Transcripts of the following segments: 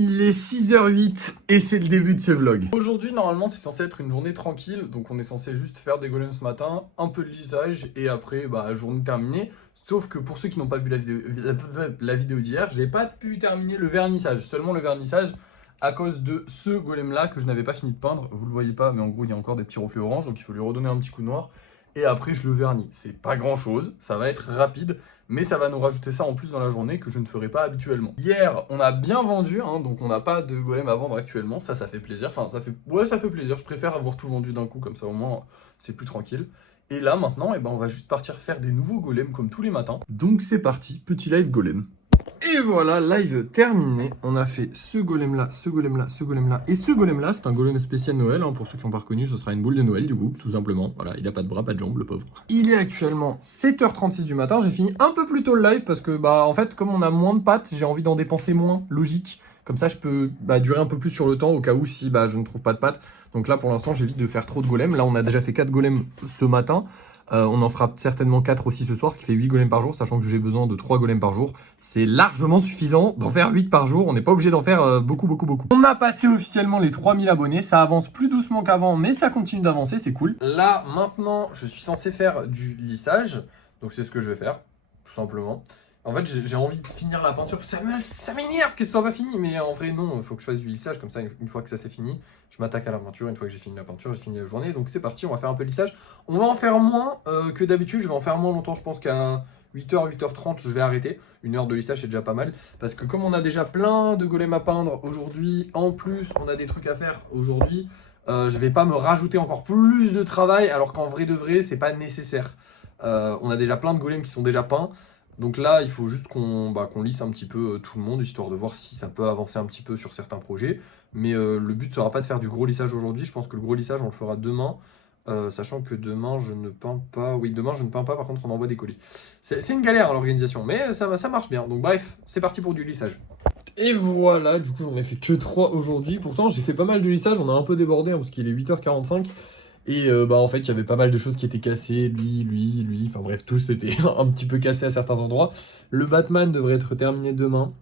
Il est 6h08 et c'est le début de ce vlog. Aujourd'hui, normalement, c'est censé être une journée tranquille. Donc, on est censé juste faire des golems ce matin, un peu de lissage et après, journée terminée. Sauf que pour ceux qui n'ont pas vu la vidéo d'hier, j'ai pas pu terminer le vernissage. Seulement le vernissage à cause de ce golem-là que je n'avais pas fini de peindre. Vous le voyez pas, mais en gros, il y a encore des petits reflets orange. Donc, il faut lui redonner un petit coup de noir. Et après, je le vernis. C'est pas grand-chose. Ça va être rapide. Mais ça va nous rajouter ça en plus dans la journée que je ne ferai pas habituellement. Hier, on a bien vendu, donc on n'a pas de golem à vendre actuellement. Ça fait plaisir. Enfin, ça fait plaisir. Je préfère avoir tout vendu d'un coup, comme ça au moins c'est plus tranquille. Et là, maintenant, on va juste partir faire des nouveaux golems comme tous les matins. Donc c'est parti, petit live golem. Et voilà, live terminé. On a fait ce golem là, ce golem là, ce golem là et ce golem là. C'est un golem spécial Noël. Pour ceux qui n'ont pas reconnu, ce sera une boule de Noël du coup, tout simplement. Voilà, il a pas de bras, pas de jambes, le pauvre. Il est actuellement 7h36 du matin. J'ai fini un peu plus tôt le live parce que, en fait, comme on a moins de pattes, j'ai envie d'en dépenser moins, logique. Comme ça, je peux durer un peu plus sur le temps au cas où si je ne trouve pas de pattes. Donc là, pour l'instant, j'évite de faire trop de golems. Là, on a déjà fait 4 golems ce matin. On en fera certainement 4 aussi ce soir, ce qui fait 8 golems par jour, sachant que j'ai besoin de 3 golems par jour. C'est largement suffisant d'en faire 8 par jour. On n'est pas obligé d'en faire beaucoup. On a passé officiellement les 3000 abonnés. Ça avance plus doucement qu'avant, mais ça continue d'avancer, c'est cool. Là, maintenant, je suis censé faire du lissage. Donc c'est ce que je vais faire, tout simplement. En fait, j'ai envie de finir la peinture. Ça m'énerve que ce soit pas fini. Mais en vrai, non, il faut que je fasse du lissage. Comme ça, une fois que ça c'est fini, je m'attaque à la peinture. Une fois que j'ai fini la peinture, j'ai fini la journée. Donc c'est parti, on va faire un peu de lissage. On va en faire moins que d'habitude. Je vais en faire moins longtemps. Je pense qu'à 8h, 8h30, je vais arrêter. 1 heure de lissage, c'est déjà pas mal. Parce que comme on a déjà plein de golems à peindre aujourd'hui, en plus, on a des trucs à faire aujourd'hui. Je vais pas me rajouter encore plus de travail. Alors qu'en vrai de vrai, c'est pas nécessaire. On a déjà plein de golems qui sont déjà peints. Donc là, il faut juste qu'on lisse un petit peu tout le monde, histoire de voir si ça peut avancer un petit peu sur certains projets. Mais le but ne sera pas de faire du gros lissage aujourd'hui. Je pense que le gros lissage, on le fera demain. Sachant que demain, je ne peins pas. Oui, demain, je ne peins pas. Par contre, on envoie des colis. C'est une galère à l'organisation, mais ça marche bien. Donc bref, c'est parti pour du lissage. Et voilà, du coup, j'en ai fait que 3 aujourd'hui. Pourtant, j'ai fait pas mal de lissage. On a un peu débordé parce qu'il est 8h45. Et en fait, il y avait pas mal de choses qui étaient cassées, lui, enfin bref, tous étaient un petit peu cassés à certains endroits. Le Batman devrait être terminé demain.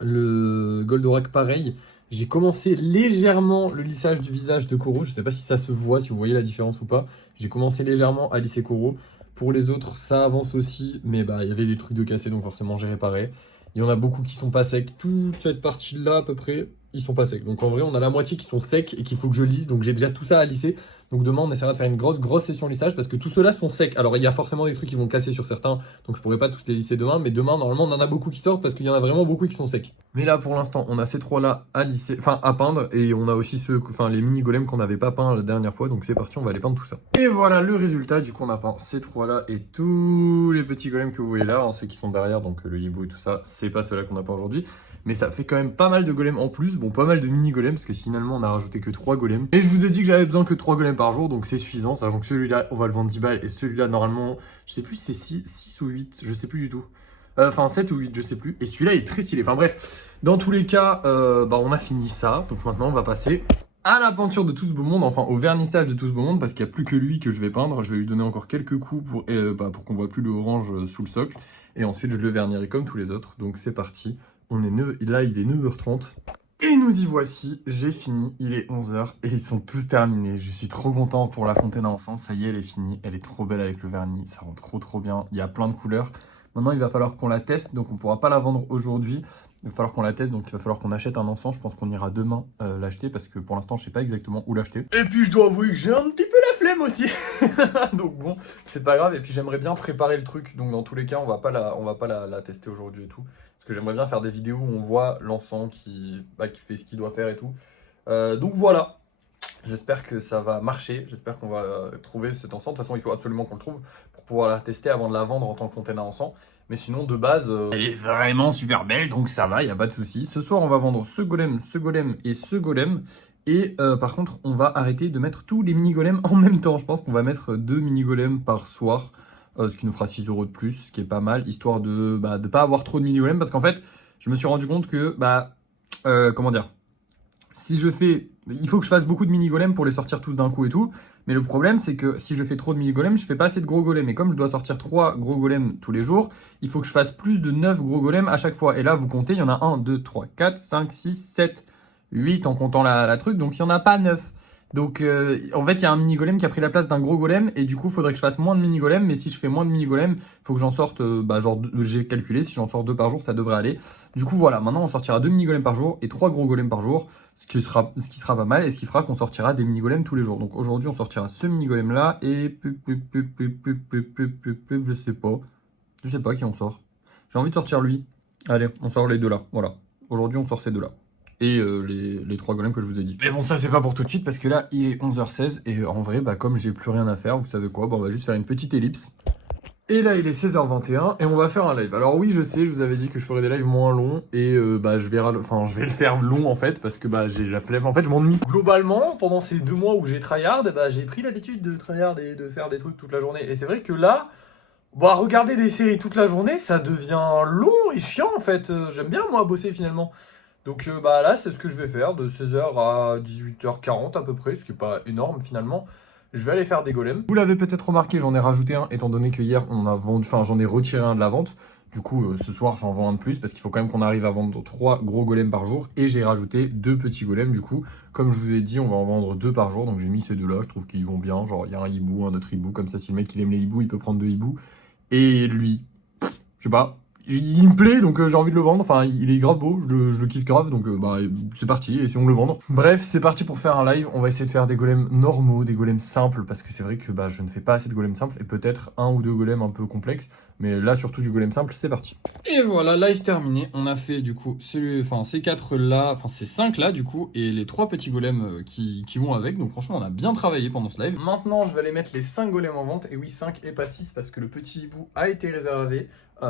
Le Goldorak, pareil. J'ai commencé légèrement le lissage du visage de Koro. Je sais pas si ça se voit, si vous voyez la différence ou pas. J'ai commencé légèrement à lisser Koro. Pour les autres, ça avance aussi, mais il y avait des trucs de cassés, donc forcément j'ai réparé. Il y en a beaucoup qui sont pas secs. Toute cette partie-là, à peu près, ils sont pas secs. Donc en vrai, on a la moitié qui sont secs et qu'il faut que je lisse. Donc j'ai déjà tout ça à lisser. Donc demain, on essaiera de faire une grosse session lissage parce que tous ceux-là sont secs. Alors il y a forcément des trucs qui vont casser sur certains, donc je pourrais pas tous les lisser demain. Mais demain, normalement, on en a beaucoup qui sortent parce qu'il y en a vraiment beaucoup qui sont secs. Mais là, pour l'instant, on a ces 3-là à lisser, enfin à peindre. Et on a aussi les mini golems qu'on n'avait pas peints la dernière fois. Donc c'est parti, on va aller peindre tout ça. Et voilà le résultat. Du coup, on a peint ces 3-là et tous les petits golems que vous voyez là, ceux qui sont derrière, donc le hibou et tout ça, c'est pas ceux-là qu'on a peint aujourd'hui. Mais ça fait quand même pas mal de golems en plus. Bon, pas mal de mini golems parce que finalement on a rajouté que 3 golems. Et je vous ai dit que j'avais besoin que 3 golems par jour, donc c'est suffisant. Sachant que celui-là, on va le vendre 10 balles. Et celui-là, normalement, je sais plus si c'est 6 ou 8, je sais plus du tout. Enfin 7 ou 8, je sais plus. Et celui-là est très stylé. Enfin bref, dans tous les cas, on a fini ça. Donc maintenant, on va passer à la peinture de tout ce beau monde, enfin au vernissage de tout ce beau monde, parce qu'il n'y a plus que lui que je vais peindre. Je vais lui donner encore quelques coups pour qu'on voit plus le orange sous le socle. Et ensuite, je le vernirai comme tous les autres. Donc c'est parti. Là, il est 9h30. Et nous y voici, j'ai fini, il est 11h et ils sont tous terminés. Je suis trop content pour la fontaine à encens, ça y est, elle est finie. Elle est trop belle avec le vernis, ça rend trop bien. Il y a plein de couleurs. Maintenant, il va falloir qu'on la teste, donc on ne pourra pas la vendre aujourd'hui. Il va falloir qu'on la teste, donc il va falloir qu'on achète un encens. Je pense qu'on ira demain l'acheter parce que pour l'instant, je sais pas exactement où l'acheter. Et puis, je dois avouer que j'ai un petit peu la flemme aussi. Donc bon, c'est pas grave. Et puis, j'aimerais bien préparer le truc. Donc dans tous les cas, on va pas la tester aujourd'hui et tout. Parce que j'aimerais bien faire des vidéos où on voit l'encens qui fait ce qu'il doit faire et tout. Donc voilà. J'espère que ça va marcher. J'espère qu'on va trouver cet encens. De toute façon, il faut absolument qu'on le trouve pour pouvoir la tester avant de la vendre en tant que fontaine à encens. Mais sinon, de base, elle est vraiment super belle, donc ça va, il n'y a pas de souci. Ce soir, on va vendre ce golem et ce golem. Et par contre, on va arrêter de mettre tous les mini-golems en même temps. Je pense qu'on va mettre 2 mini-golems par soir, ce qui nous fera 6 € de plus, ce qui est pas mal, histoire de pas avoir trop de mini-golems. Parce qu'en fait, je me suis rendu compte que, comment dire, si je fais... Il faut que je fasse beaucoup de mini-golems pour les sortir tous d'un coup et tout. Mais le problème, c'est que si je fais trop de mini-golems, je fais pas assez de gros golems. Et comme je dois sortir 3 gros golems tous les jours, il faut que je fasse plus de 9 gros golems à chaque fois. Et là, vous comptez, il y en a 1, 2, 3, 4, 5, 6, 7, 8 en comptant la truc. Donc, il n'y en a pas 9. Donc, en fait, il y a un mini-golem qui a pris la place d'un gros golem. Et du coup, il faudrait que je fasse moins de mini-golems. Mais si je fais moins de mini-golems, il faut que j'en sorte, j'ai calculé, si j'en sors 2 par jour, ça devrait aller. Du coup, voilà, maintenant, on sortira 2 mini-golems par jour et 3 gros golems par jour. Ce qui sera pas mal et ce qui fera qu'on sortira des mini-golems tous les jours. Donc, aujourd'hui, on sortira ce mini-golem là et... Je sais pas. Je sais pas qui on sort. J'ai envie de sortir lui. Allez, on sort les deux là. Voilà. Aujourd'hui, on sort ces deux là. Et les 3 golems que je vous ai dit. Mais bon, ça, c'est pas pour tout de suite parce que là, il est 11h16. Et en vrai, comme j'ai plus rien à faire, vous savez quoi, on va juste faire une petite ellipse. Et là, il est 16h21 et on va faire un live. Alors oui, je sais, je vous avais dit que je ferais des lives moins longs et je vais le faire long en fait parce que j'ai la flemme. En fait, je m'ennuie. Globalement, pendant ces 2 mois où j'ai tryhard, j'ai pris l'habitude de tryhard et de faire des trucs toute la journée. Et c'est vrai que là, regarder des séries toute la journée, ça devient long et chiant en fait. J'aime bien moi bosser finalement. Donc là, c'est ce que je vais faire de 16h à 18h40 à peu près, ce qui est pas énorme finalement. Je vais aller faire des golems. Vous l'avez peut-être remarqué, j'en ai rajouté un, étant donné que hier, j'en ai retiré un de la vente. Du coup, ce soir, j'en vends un de plus, parce qu'il faut quand même qu'on arrive à vendre 3 gros golems par jour. Et j'ai rajouté 2 petits golems, du coup. Comme je vous ai dit, on va en vendre 2 par jour. Donc j'ai mis ces deux-là, je trouve qu'ils vont bien. Genre, il y a un hibou, un autre hibou. Comme ça, si le mec il aime les hiboux, il peut prendre 2 hiboux. Et lui, je sais pas. Il me plaît, donc j'ai envie de le vendre. Enfin, il est grave beau, je le kiffe grave, donc c'est parti, essayons de le vendre. Bref, c'est parti pour faire un live. On va essayer de faire des golems normaux, des golems simples, parce que c'est vrai que je ne fais pas assez de golems simples, et peut-être 1 ou 2 golems un peu complexes, mais là, surtout du golem simple, c'est parti. Et voilà, live terminé. On a fait du coup ces 4 là, ces 5 là du coup, et les 3 petits golems qui vont avec. Donc franchement, on a bien travaillé pendant ce live. Maintenant, je vais aller mettre les 5 golems en vente, et oui, 5 et pas 6, parce que le petit hibou a été réservé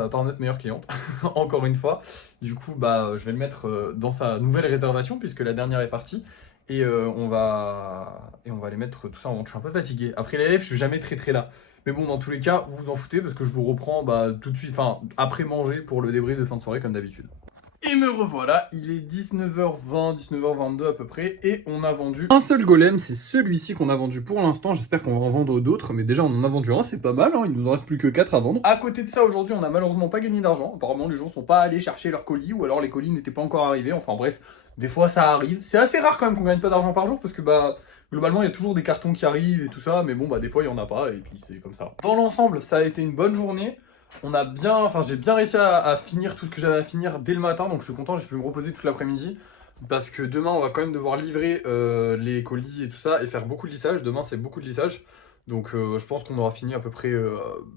par notre meilleure cliente, encore une fois. Du coup, je vais le mettre dans sa nouvelle réservation, puisque la dernière est partie. Et on va aller mettre tout ça en vente. Je suis un peu fatigué. Après les lives, je suis jamais très là. Mais bon, dans tous les cas, vous vous en foutez, parce que je vous reprends tout de suite, après manger, pour le débrief de fin de soirée, comme d'habitude. Et me revoilà, il est 19h20, 19h22 à peu près, et on a vendu un seul golem, c'est celui-ci qu'on a vendu pour l'instant. J'espère qu'on va en vendre d'autres, mais déjà on en a vendu un, c'est pas mal, hein, il nous en reste plus que 4 à vendre. À côté de ça, aujourd'hui, on a malheureusement pas gagné d'argent. Apparemment, les gens sont pas allés chercher leurs colis, ou alors les colis n'étaient pas encore arrivés. Enfin bref, des fois ça arrive. C'est assez rare quand même qu'on gagne pas d'argent par jour, parce que globalement, il y a toujours des cartons qui arrivent et tout ça, mais bon, des fois, il y en a pas, et puis c'est comme ça. Dans l'ensemble, ça a été une bonne journée. J'ai bien réussi à finir tout ce que j'avais à finir dès le matin, donc je suis content, j'ai pu me reposer toute l'après-midi. Parce que demain, on va quand même devoir livrer les colis et tout ça, et faire beaucoup de lissage. Demain, c'est beaucoup de lissage. Donc je pense qu'on aura fini à peu près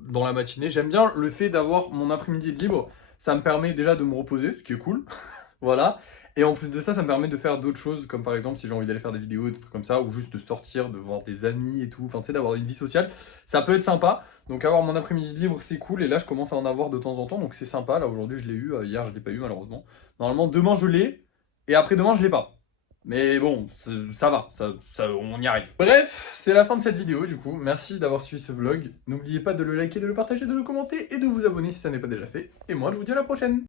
dans la matinée. J'aime bien le fait d'avoir mon après-midi libre. Ça me permet déjà de me reposer, ce qui est cool. Voilà. Et en plus de ça, ça me permet de faire d'autres choses, comme par exemple si j'ai envie d'aller faire des vidéos, des trucs comme ça, ou juste de sortir, de voir des amis et tout, enfin tu sais, d'avoir une vie sociale, ça peut être sympa. Donc avoir mon après-midi libre, c'est cool, et là je commence à en avoir de temps en temps, donc c'est sympa. Là aujourd'hui je l'ai eu, hier je l'ai pas eu malheureusement. Normalement demain je l'ai, et après-demain je l'ai pas. Mais bon, ça va, on y arrive. Bref, c'est la fin de cette vidéo du coup. Merci d'avoir suivi ce vlog. N'oubliez pas de le liker, de le partager, de le commenter et de vous abonner si ça n'est pas déjà fait. Et moi je vous dis à la prochaine.